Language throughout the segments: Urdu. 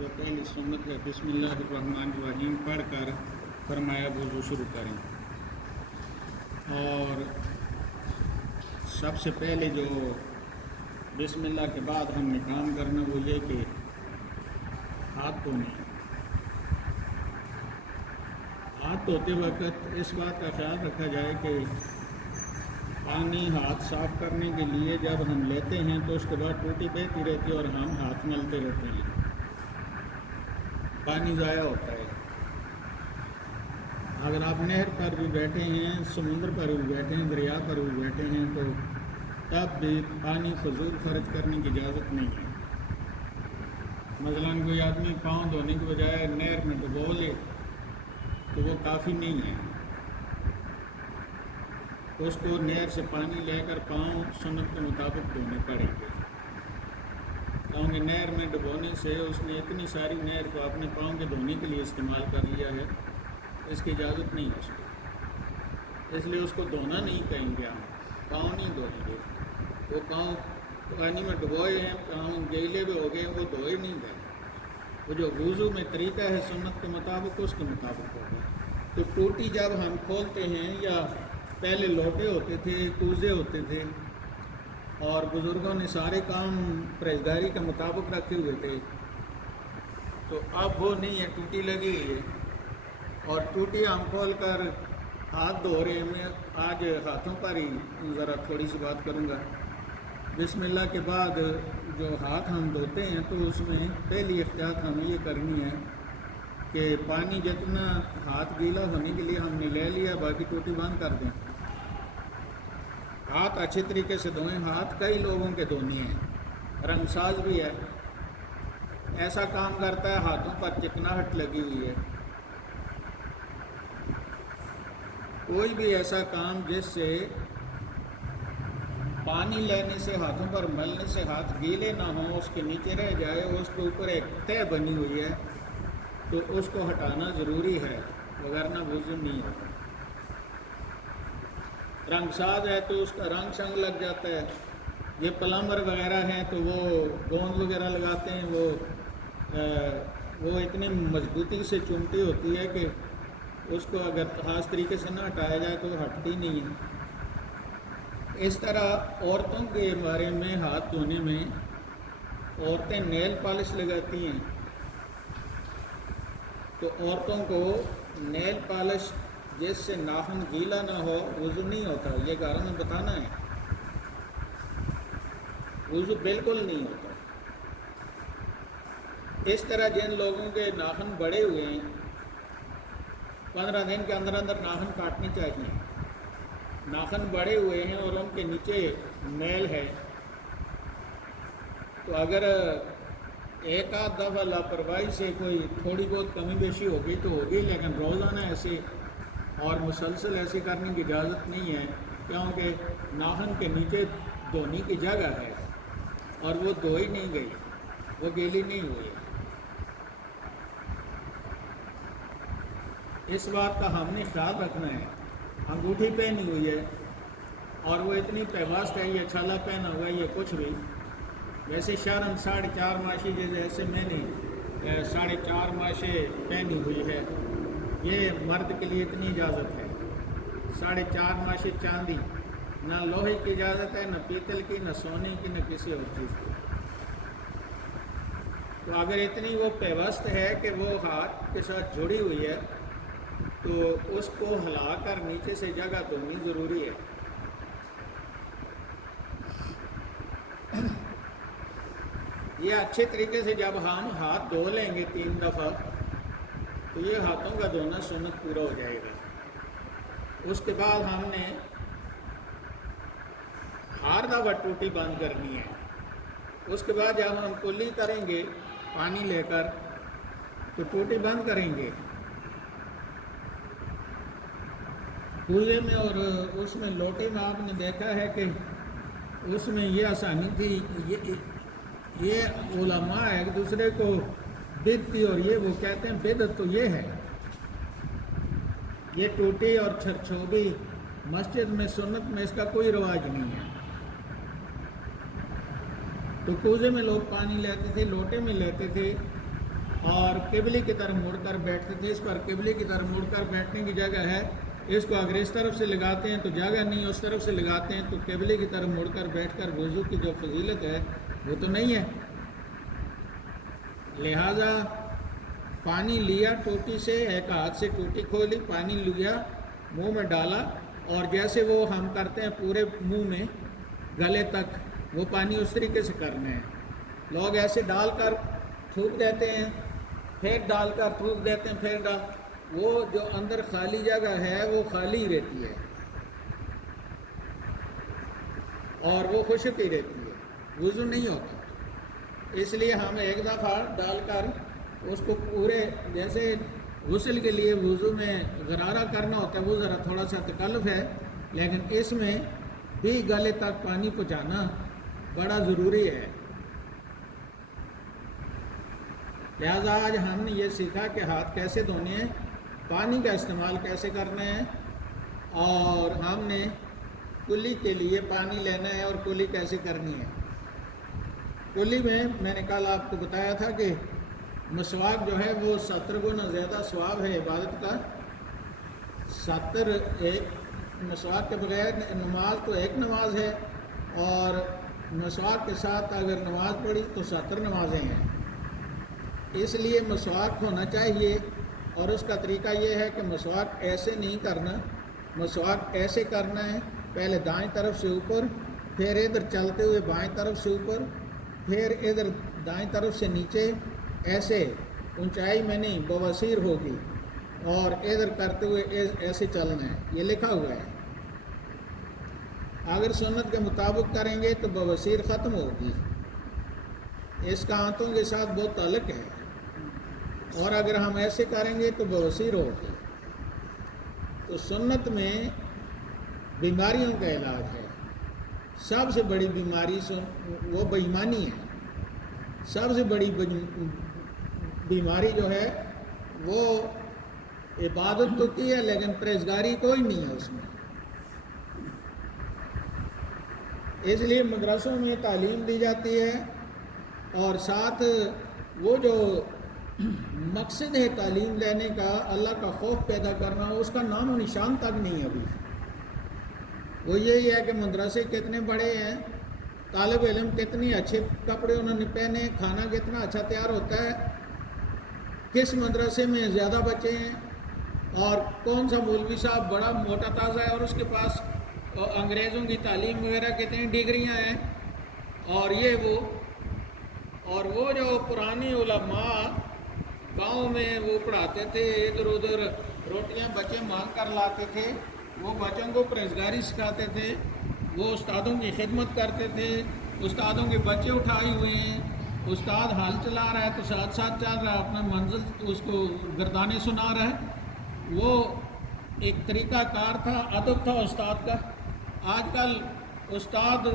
جو پہلی سنت ہے بسم اللہ الرحمن الرحیم پڑھ کر فرمایا وضو شروع کریں۔ اور سب سے پہلے جو بسم اللہ کے بعد ہم نے کام کرنا وہ یہ کہ ہاتھ دھونے۔ ہاتھ دھوتے وقت اس بات کا خیال رکھا جائے کہ پانی ہاتھ صاف کرنے کے لیے جب ہم لیتے ہیں تو اس کے بعد ٹوٹی بہتی رہتی ہے اور ہم ہاتھ ملتے رہتے ہیں، پانی ضائع ہوتا ہے۔ اگر آپ نہر پر بھی بیٹھے ہیں، سمندر پر بھی بیٹھے ہیں، دریا پر بھی بیٹھے ہیں تو تب بھی پانی فضول خرچ کرنے کی اجازت نہیں ہے۔ مثلاً کوئی آدمی پاؤں دھونے کے بجائے نہر میں ڈبو لے تو وہ کافی نہیں ہے، اس کو نہر سے پانی لے کر پاؤں سنت کے مطابق دھونے پڑیں گے، کیونکہ نہر میں ڈبونے سے اس نے اتنی ساری نہر کو اپنے پاؤں کے دھونے کے لیے استعمال کر لیا ہے، اس کی اجازت نہیں ہے اس کو، اس لیے اس کو دھونا نہیں کہیں گے، ہم پاؤں نہیں دھوئیں گے۔ وہ پاؤں پانی میں ڈبوئے ہیں، پاؤں گیلے بھی ہو گئے ہیں، وہ دھوئے نہیں گئے۔ وہ جو وضو میں طریقہ ہے سنت کے مطابق اس کے مطابق ہوگا۔ تو ٹوٹی جب ہم کھولتے ہیں، یا پہلے لوٹے ہوتے تھے، کوزے ہوتے تھے، اور بزرگوں نے سارے کام پرہیزگاری کے مطابق رکھے ہوئے تھے، تو اب وہ نہیں ہے، ٹوٹی لگی ہوئی ہے اور ٹوٹی ہم کھول کر ہاتھ دھو رہے ہیں۔ میں آج ہاتھوں پر ہی ذرا تھوڑی سی بات کروں گا۔ بسم اللہ کے بعد جو ہاتھ ہم دھوتے ہیں تو اس میں پہلی احتیاط ہمیں یہ کرنی ہے کہ پانی جتنا ہاتھ گیلا ہونے کے لیے ہم نے لے لیا، باقی ٹوٹی بند کر دیں۔ ہاتھ اچھے طریقے سے دھوئیں۔ ہاتھ کئی لوگوں کے دھونے ہیں، رنگ ساز بھی ہے، ایسا کام کرتا ہے ہاتھوں پر چکناہٹ لگی ہوئی ہے۔ کوئی بھی ایسا کام جس سے پانی لینے سے ہاتھوں پر ملنے سے ہاتھ گیلے نہ ہوں، اس کے نیچے رہ جائے، اس کے اوپر ایک تہ بنی ہوئی ہے تو اس کو ہٹانا ضروری ہے، وگرنہ وضو نہیں ہوتا۔ رنگ ساز ہے تو اس کا رنگ شنگ لگ جاتا ہے۔ یہ پلمبر وغیرہ ہیں تو وہ گوند وغیرہ لگاتے ہیں، وہ اتنی مضبوطی سے چمٹی ہوتی ہے کہ اس کو اگر خاص طریقے سے نہ ہٹایا جائے تو وہ ہٹتی نہیں ہے۔ اس طرح عورتوں کے بارے میں ہاتھ دھونے میں عورتیں نیل پالش لگاتی ہیں، تو عورتوں کو نیل پالش جس سے ناخن گیلا نہ ہو وضو نہیں ہوتا، یہ گھروں میں بتانا ہے، وضو بالکل نہیں ہوتا۔ اس طرح جن لوگوں کے ناخن بڑے ہوئے ہیں 15 دن کے اندر اندر ناخن کاٹنے چاہیے۔ ناخن بڑے ہوئے ہیں اور ان کے نیچے میل ہے تو اگر ایک آدھ دفعہ لاپرواہی سے کوئی تھوڑی بہت کمی بیشی ہوگی تو ہوگی، لیکن روزانہ ایسے اور مسلسل ایسے کرنے کی اجازت نہیں ہے، کیونکہ ناخن کے نیچے دھونے کی جگہ ہے اور وہ دھوئی نہیں گئی، وہ گیلی نہیں ہوئی۔ اس بات کا ہم نے خیال رکھنا ہے۔ انگوٹھی پہنی ہوئی ہے اور وہ اتنی پیوست ہے، یہ چھالا پہنا ہوا ہے، یہ کچھ بھی، ویسے شرم 4.5 ماشی جیسے میں نے 4.5 ماشے پہنی ہوئی ہے، یہ مرد کے لیے اتنی اجازت ہے۔ 4.5 ماشے چاندی، نہ لوہے کی اجازت ہے، نہ پیتل کی، نہ سونے کی، نہ کسی اور چیز کی۔ تو اگر اتنی وہ پیوست ہے کہ وہ ہاتھ کے ساتھ جڑی ہوئی ہے تو اس کو ہلا کر نیچے سے جگہ دھونی ضروری ہے۔ یہ اچھے طریقے سے جب ہم ہاتھ دھو لیں گے 3 دفعہ تو یہ ہاتھوں کا دھونا سنت پورا ہو جائے گا۔ اس کے بعد ہم نے ہر دفعہ ٹوٹی بند کرنی ہے۔ اس کے بعد جب ہم کلی کریں گے پانی لے کر تو ٹوٹی بند کریں گے کوزے میں، اور اس میں لوٹے میں آپ نے دیکھا ہے کہ اس میں یہ آسانی تھی، یہ علماء ایک دوسرے کو بدعتی اور یہ وہ کہتے ہیں بدعت تو یہ ہے، یہ ٹوٹی اور چھرچھوبی مسجد میں سنت میں اس کا کوئی رواج نہیں ہے۔ تو کوزے میں لوگ پانی لیتے تھے، لوٹے میں لیتے تھے، اور قبلے کی طرف مڑ کر بیٹھتے تھے. اس پر قبلے کی طرف مڑ کر بیٹھنے کی جگہ ہے. اس کو اگر اس طرف سے لگاتے ہیں تو جگہ نہیں، اس طرف سے لگاتے ہیں تو قبلے کی طرف مڑ کر بیٹھ کر وضو کی جو فضیلت ہے وہ تو نہیں ہے. لہٰذا پانی لیا ٹوٹی سے، ایک ہاتھ سے ٹوٹی کھولی، پانی لیا، منہ میں ڈالا، اور جیسے وہ ہم کرتے ہیں پورے منہ میں گلے تک، وہ پانی اس طریقے سے کرنا ہے. لوگ ایسے ڈال کر تھوک دیتے ہیں، پھر ڈال کر تھوک دیتے ہیں، پھر وہ جو اندر خالی جگہ ہے وہ خالی رہتی ہے اور وہ خشک ہی رہتی ہے، وضو نہیں ہوتا. اس لیے ہم ایک دفعہ ڈال کر اس کو پورے، جیسے غسل کے لیے وضو میں غرارہ کرنا ہوتا ہے وہ ذرا تھوڑا سا تکلف ہے، لیکن اس میں بھی گلے تک پانی پہنچانا بڑا ضروری ہے. لہذا آج ہم نے یہ سیکھا کہ ہاتھ کیسے دھونے ہیں، پانی کا استعمال کیسے کرنا ہے، اور ہم نے کلی کے لیے پانی لینا ہے اور کلی کیسے کرنی ہے. کلی میں نے کل آپ کو بتایا تھا کہ مسواک جو ہے وہ 70 گنا زیادہ ثواب ہے عبادت کا. 70 ایک مسواک کے بغیر نماز تو ایک نماز ہے، اور مسواک کے ساتھ اگر نماز پڑھی تو 70 نمازیں ہیں. اس لیے مسواک ہونا چاہیے، اور اس کا طریقہ یہ ہے کہ مسواک ایسے نہیں کرنا، مسواک ایسے کرنا ہے، پہلے دائیں طرف سے اوپر، پھر ادھر چلتے ہوئے بائیں طرف سے اوپر، پھر ادھر دائیں طرف سے نیچے، ایسے اونچائی میں نہیں، بواسیر ہوگی، اور ادھر کرتے ہوئے ایسے چلنا ہے. یہ لکھا ہوا ہے. اگر سنت کے مطابق کریں گے تو بواسیر ختم ہوگی، اس کا آنتوں کے ساتھ بہت تعلق ہے، اور اگر ہم ایسے کریں گے تو بواسیر ہوگی. تو سنت میں بیماریوں کا علاج ہے. سب سے بڑی بیماری وہ بے ایمانی ہے. سب سے بڑی بیماری جو ہے وہ عبادت تو کی ہے لیکن پرہیزگاری کوئی نہیں ہے اس میں. اس لیے مدرسوں میں تعلیم دی جاتی ہے، اور ساتھ وہ جو مقصد ہے تعلیم لینے کا، اللہ کا خوف پیدا کرنا، اس کا نام و نشان تک نہیں ابھی. وہ یہی ہے کہ مدرسے کتنے بڑے ہیں، طالب علم کتنے اچھے کپڑے انہوں نے پہنے، کھانا کتنا اچھا تیار ہوتا ہے، کس مدرسے میں زیادہ بچے ہیں، اور کون سا مولوی صاحب بڑا موٹا تازہ ہے اور اس کے پاس انگریزوں کی تعلیم وغیرہ کتنی ڈگریاں ہیں، اور یہ اور وہ جو پرانی علماء گاؤں میں وہ پڑھاتے تھے، ادھر ادھر روٹیاں بچے مانگ کر لاتے تھے، وہ بچوں کو پرہیزگاری سکھاتے تھے، وہ استادوں کی خدمت کرتے تھے، استادوں کے بچے اٹھائے ہوئے ہیں، استاد حال چلا رہا ہے تو ساتھ ساتھ چل رہا ہے، اپنا منزل اس کو گردانے سنا رہا ہے. وہ ایک طریقہ کار تھا، ادب تھا استاد کا. آج کل استاد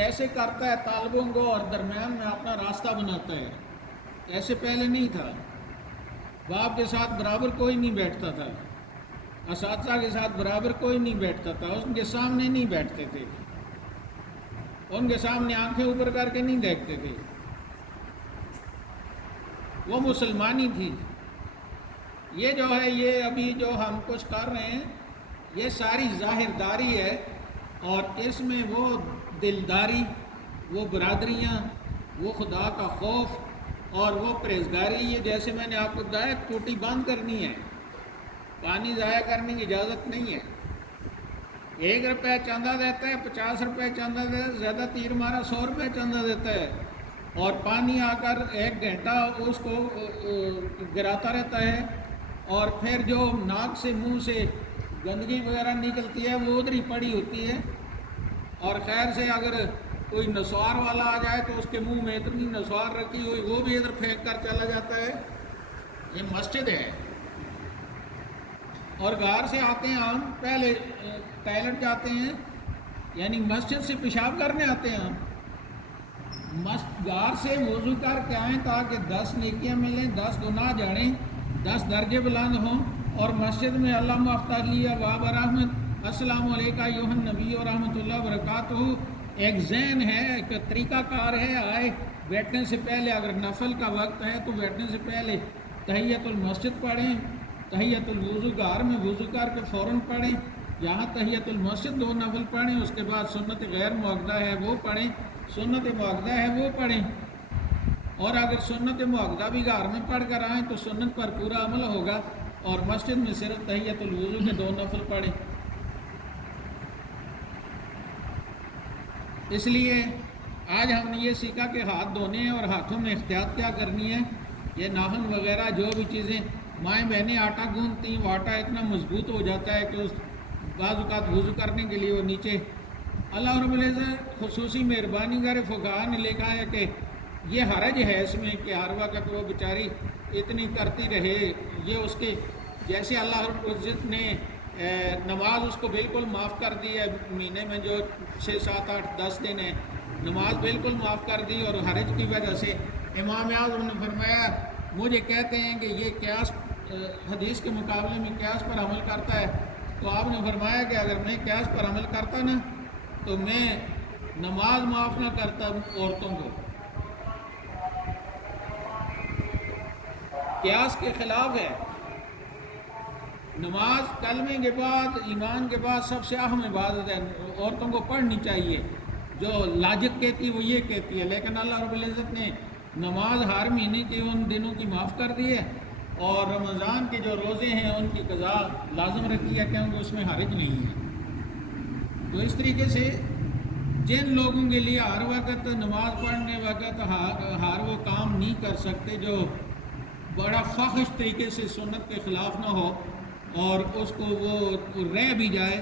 ایسے کرتا ہے طالبوں کو اور درمیان میں اپنا راستہ بناتا ہے. ایسے پہلے نہیں تھا. باپ کے ساتھ برابر کوئی نہیں بیٹھتا تھا، اساتذہ کے ساتھ برابر کوئی نہیں بیٹھتا تھا، ان کے سامنے نہیں بیٹھتے تھے، ان کے سامنے آنکھیں اوپر کر کے نہیں دیکھتے تھے. وہ مسلمانی تھی. یہ جو ہے، یہ ابھی جو ہم کچھ کر رہے ہیں، یہ ساری ظاہرداری ہے، اور اس میں وہ دلداری، وہ برادریاں، وہ خدا کا خوف اور وہ پرہیزگاری. یہ جیسے میں نے آپ کو بتایا، ٹوٹی بند کرنی ہے، پانی ضائع کرنے کی اجازت نہیں ہے. 1 روپے چندہ دیتا ہے، 50 روپے چندہ دیتا ہے، زیادہ تیر مارا 100 روپے چندہ دیتا ہے، اور پانی آ کر 1 گھنٹہ اس کو گراتا رہتا ہے، اور پھر جو ناک سے منہ سے گندگی وغیرہ نکلتی ہے وہ ادھر ہی پڑی ہوتی ہے. اور خیر سے اگر کوئی نسوار والا آ جائے تو اس کے منہ میں اتنی نسوار رکھی ہوئی وہ بھی ادھر پھینک کر چلا جاتا ہے. یہ مسجد ہے. اور گھر سے آتے ہیں ہم، پہلے ٹائلٹ جاتے ہیں، یعنی مسجد سے پیشاب کرنے آتے ہیں ہم. گھر سے وضو کر کے آئیں تاکہ 10 نیکیاں ملیں، 10 گناہ جھڑیں، 10 درجے بلند ہوں. اور مسجد میں اللہ افتح لی باب رحمت، السلام علیکم ایھا النبی و رحمۃ اللہ وبرکاتہ، ایک ذہن ہے، ایک طریقہ کار ہے. آئے بیٹھنے سے پہلے اگر نفل کا وقت ہے تو بیٹھنے سے پہلے تحیۃ المسجد پڑھیں، تحیۃ الوضو گھر میں وضو کر کے فوراً پڑھیں، یہاں تحیۃ المسجد 2 نفل پڑھیں، اس کے بعد سنت غیر مؤکدہ ہے وہ پڑھیں، سنت مؤکدہ ہے وہ پڑھیں، اور اگر سنت مؤکدہ بھی گھر میں پڑھ کر آئیں تو سنت پر پورا عمل ہوگا، اور مسجد میں صرف تحیۃ الوضو کے 2 نفل پڑھیں۔ اس لیے آج ہم نے یہ سیکھا کہ ہاتھ دھونے ہیں اور ہاتھوں میں احتیاط کیا کرنی ہے۔ یہ ناخن وغیرہ جو بھی چیزیں مائیں بہنیں آٹا گوندتی ہیں، وہ آٹا اتنا مضبوط ہو جاتا ہے کہ اس بعض اوقات وضو کرنے کے لیے وہ نیچے، اللہ رب العزت خصوصی مہربانی کرے، فقہاء نے لکھا ہے کہ یہ حرج ہے اس میں کہ ہر وقت وہ بیچاری اتنی کرتی رہے، یہ اس کے جیسے اللہ رب العزت نے نماز اس کو بالکل معاف کر دی ہے، مہینے میں جو 6 7 8 10 دن ہے نماز بالکل معاف کر دی، اور حرج کی وجہ سے امام اعظم نے فرمایا مجھے کہتے ہیں کہ یہ قیاس حدیث کے مقابلے میں قیاس پر عمل کرتا ہے، تو آپ نے فرمایا کہ اگر میں قیاس پر عمل کرتا نا تو میں نماز معاف نہ کرتا عورتوں کو، قیاس کے خلاف ہے۔ نماز کلمے کے بعد ایمان کے بعد سب سے اہم عبادت ہے، عورتوں کو پڑھنی چاہیے، جو لاجک کہتی ہے وہ یہ کہتی ہے، لیکن اللہ رب العزت نے نماز ہر مہینے کے ان دنوں کی معاف کر دی ہے، اور رمضان کے جو روزے ہیں ان کی قضا لازم رکھی ہے کیونکہ اس میں حرج نہیں ہے۔ تو اس طریقے سے جن لوگوں کے لیے ہر وقت نماز پڑھنے وقت ہر وہ کام نہیں کر سکتے جو بڑا فاحش طریقے سے سنت کے خلاف نہ ہو اور اس کو وہ رہ بھی جائے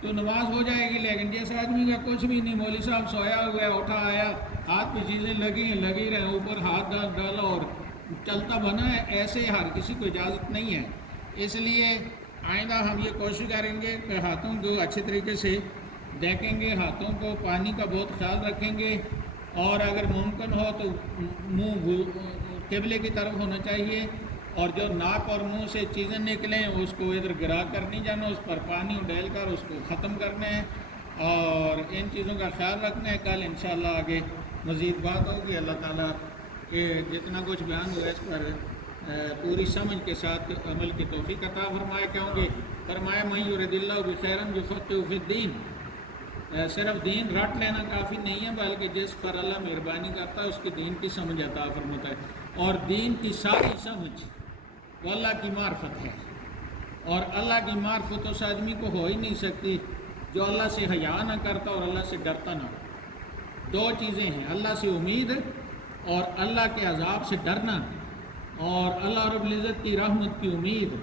تو نماز ہو جائے گی، لیکن جیسے آدمی کا کچھ بھی نہیں، مولوی صاحب سویا ہوا ہے، اٹھا آیا، ہاتھ پہ چیزیں لگی رہے، اوپر ہاتھ ڈالا اور چلتا بنا ہے، ایسے ہر کسی کو اجازت نہیں ہے۔ اس لیے آئندہ ہم یہ کوشش کریں گے کہ ہاتھوں کو اچھے طریقے سے دیکھیں گے، ہاتھوں کو پانی کا بہت خیال رکھیں گے، اور اگر ممکن ہو تو منہ قبلے کی طرف ہونا چاہیے، اور جو ناک اور منہ سے چیزیں نکلیں اس کو ادھر گرا کر نہیں جانا، اس پر پانی ڈال کر اس کو ختم کرنا ہے، اور ان چیزوں کا خیال رکھنا ہے۔ کل انشاءاللہ آگے مزید بات ہوگی۔ اللہ تعالیٰ کہ جتنا کچھ بیان ہوا اس پر پوری سمجھ کے ساتھ عمل کی توفیق عطا فرمائے، کیونکہ فرمایا من یرد اللہ بخیرا یفقہہ فی الدین، صرف دین رٹ لینا کافی نہیں ہے، بلکہ جس پر اللہ مہربانی کرتا ہے اس کے دین کی سمجھ عطا فرماتا ہے، اور دین کی ساری سمجھ وہ اللہ کی معرفت ہے، اور اللہ کی معرفت اس آدمی کو ہو ہی نہیں سکتی جو اللہ سے حیا نہ کرتا اور اللہ سے ڈرتا نہ ہو۔ 2 چیزیں ہیں، اللہ سے امید اور اللہ کے عذاب سے ڈرنا، اور اللہ رب العزت کی رحمت کی امید،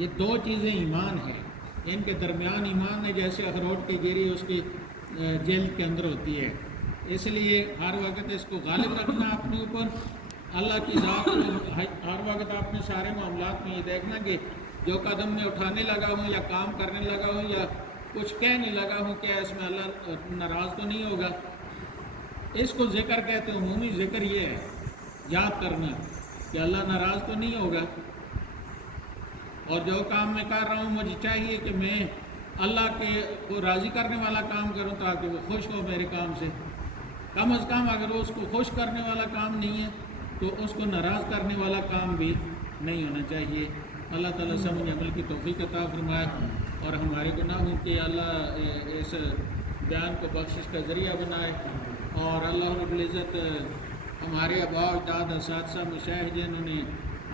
یہ 2 چیزیں ایمان ہے۔ ان کے درمیان ایمان ہے جیسے اخروٹ کی گری اس کی جلد کے اندر ہوتی ہے، اس لیے ہر وقت اس کو غالب رکھنا اپنے اوپر، اللہ کی ذات کو ہر وقت اپنے سارے معاملات میں یہ دیکھنا کہ جو قدم میں اٹھانے لگا ہوں یا کام کرنے لگا ہوں یا کچھ کہنے لگا ہوں کیا اس میں اللہ ناراض تو نہیں ہوگا۔ اس کو ذکر کہتے ہیں، عمومی ذکر یہ ہے، یاد کرنا کہ اللہ ناراض تو نہیں ہوگا، اور جو کام میں کر رہا ہوں مجھے چاہیے کہ میں اللہ کے کو راضی کرنے والا کام کروں تاکہ وہ خوش ہو میرے کام سے، کم از کم اگر وہ اس کو خوش کرنے والا کام نہیں ہے تو اس کو ناراض کرنے والا کام بھی نہیں ہونا چاہیے۔ اللہ تعالیٰ سمجھ عمل کی توفیق عطا فرمائے، اور ہمارے گناہوں کے اللہ اس بیان کو بخشش کا ذریعہ بنائے، اور اللہ رب العزت ہمارے آباء و اجداد اساتذہ مشائخ جنہوں نے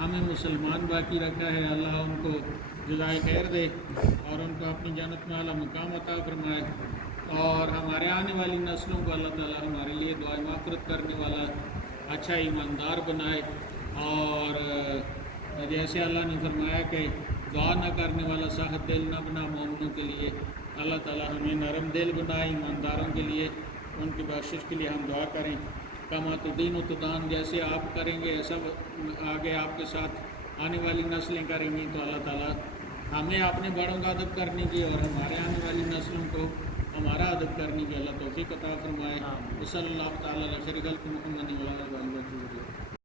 ہمیں مسلمان باقی رکھا ہے، اللہ ان کو جزائے خیر دے اور ان کو اپنی جنت میں اعلیٰ مقام عطا فرمائے، اور ہمارے آنے والی نسلوں کو اللہ تعالیٰ ہمارے لیے دعائے مغفرت کرنے والا اچھا ایماندار بنائے، اور جیسے اللہ نے فرمایا کہ دعا نہ کرنے والا سخت دل نہ بنا مومنوں کے لیے، اللہ تعالیٰ ہمیں نرم دل بنائے ایمانداروں کے لیے، ان کی بخشش کے لیے ہم دعا کریں۔ کما تدین و تدان، جیسے آپ کریں گے ایسا آگے آپ کے ساتھ آنے والی نسلیں کریں گی، تو اللہ تعالیٰ ہمیں اپنے بڑوں کا ادب کرنے کی اور ہمارے آنے والی نسلوں کو ہمارا ادب کرنے کی اللہ توفیق عطا فرمائے۔ صلی اللہ تعالیٰ علیہ وسلم محمد